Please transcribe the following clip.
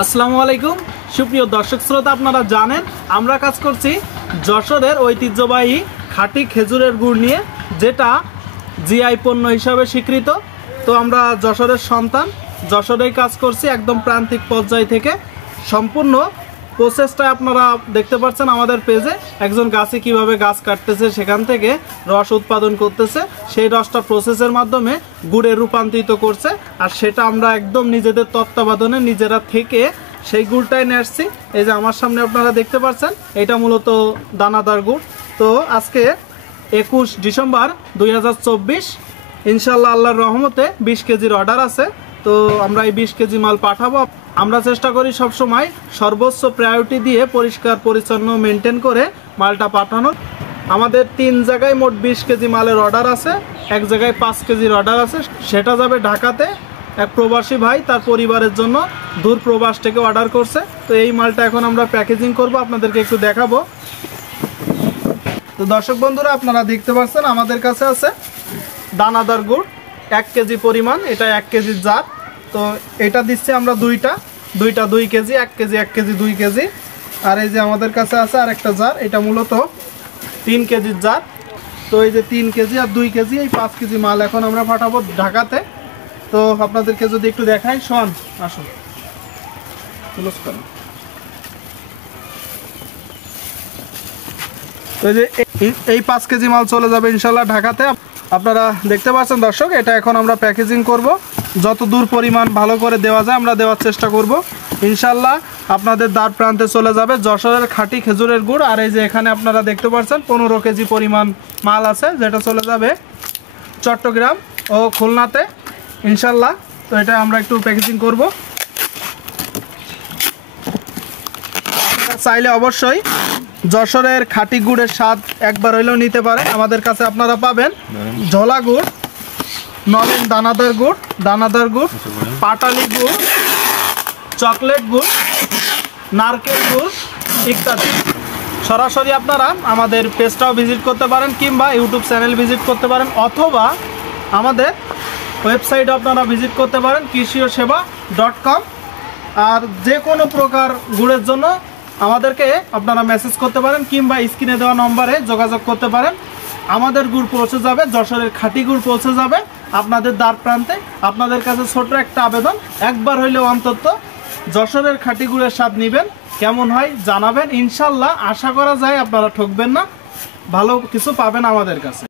আসসালামু আলাইকুম সুপ্রিয় দর্শক শ্রোতা, আপনারা জানেন আমরা কাজ করছি যশোরের ঐতিহ্যবাহী খাঁটি খেজুরের গুড় নিয়ে, যেটা জিআই পণ্য হিসাবে স্বীকৃত। তো আমরা যশোরের সন্তান, যশোরেই কাজ করছি একদম প্রান্তিক পর্যায় থেকে। সম্পূর্ণ প্রসেসটা আপনারা দেখতে পাচ্ছেন আমাদের পেজে। একজন গাছে কিভাবে গাছ কাটতেছে, সেখান থেকে রস উৎপাদন করতেছে, সেই রসটা প্রসেসের মাধ্যমে গুড়ে রূপান্তরিত করছে, আর সেটা আমরা একদম নিজেদের তত্ত্বাবধানে নিজেরা থেকে সেই গুড়টাই নিয়ে আসছি। এই যে আমার সামনে আপনারা দেখতে পাচ্ছেন, এটা মূলত দানাদার গুড়। তো আজকে 21 ডিসেম্বর 2024, ইনশাল্লাহ আল্লাহর রহমতে 20 কেজির অর্ডার আছে। তো আমরা এই 20 কেজি মাল পাঠাবো। আমরা চেষ্টা করি সবসময় সর্বোচ্চ প্রায়োরিটি দিয়ে পরিষ্কার পরিচ্ছন্ন মেনটেন করে মালটা পাঠানোর। আমাদের 3 জায়গায় মোট 20 কেজি মালের অর্ডার আছে, এক জায়গায় 5 কেজির অর্ডার আছে। সেটা যাবে ঢাকাতে, এক প্রবাসী ভাই তার পরিবারের জন্য দূর প্রবাস থেকে অর্ডার করছে। তো এই মালটা এখন আমরা প্যাকেজিং করব, আপনাদেরকে একটু দেখাবো। তো দর্শক বন্ধুরা, আপনারা দেখতে পাচ্ছেন আমাদের কাছে আছে দানাদার গুড় 1 কেজি পরিমাণ, এটা 1 কেজির জার। তো এটা দিচ্ছি আমরা দুইটা 2 কেজি, 1 কেজি 1 কেজি 2 কেজি। আর এই যে আমাদের কাছে আছে আর একটা জার, এটা মূলত 3 কেজির জার। তো এই যে 3 কেজি আর 2 কেজি, এই 5 কেজি মাল এখন আমরা পাঠাবো ঢাকাতে। তো আপনাদেরকে যদি একটু দেখাই, শোন আসুন ক্লোজ করুন। তো এই যে এই 5 কেজি মাল চলে যাবে ইনশাল্লাহ ঢাকাতে। আপনারা দেখতে পাচ্ছেন দর্শক, এটা এখন আমরা প্যাকেজিং করব। যত দূর পরিমাণ ভালো করে দেওয়া যায় আমরা দেওয়ার চেষ্টা করব। ইনশাল্লাহ আপনাদের দ্বার প্রান্তে চলে যাবে যশোরের খাঁটি খেজুরের গুড়। আর এই যে এখানে আপনারা দেখতে পাচ্ছেন 15 কেজি পরিমাণ মাল আছে, যেটা চলে যাবে চট্টগ্রাম ও খুলনাতে ইনশাল্লাহ। তো এটা আমরা একটু প্যাকেজিং করব। চাইলে অবশ্যই যশোরের খাঁটি গুড়ের স্বাদ একবার হইলেও নিতে পারেন। আমাদের কাছে আপনারা পাবেন ঝোলা গুড়, নলেন দানাদার গুড়, পাটালি গুড়, চকলেট গুড়, নারকেল গুড় ইত্যাদি। সরাসরি আপনারা আমাদের পেজটাও ভিজিট করতে পারেন, কিংবা ইউটিউব চ্যানেল ভিজিট করতে পারেন, অথবা আমাদের ওয়েবসাইটে আপনারা ভিজিট করতে পারেন kishiosewa.com। আর যে কোনো প্রকার গুড়ের জন্য আমাদেরকে আপনারা মেসেজ করতে পারেন, কিংবা স্ক্রিনে দেওয়া নম্বরে যোগাযোগ করতে পারেন। আমাদের গুড় পৌঁছে যাবে, যশোরের খাঁটি গুড় পৌঁছে যাবে আপনাদের দ্বার প্রান্তে। আপনাদের কাছে ছোট একটা আবেদন, একবার হইলেও অন্তত যশোরের খাঁটি গুড়ের স্বাদ নেবেন, কেমন হয় জানাবেন। ইনশাল্লাহ আশা করা যায় আপনারা ঠকবেন না, ভালো কিছু পাবেন আমাদের কাছে।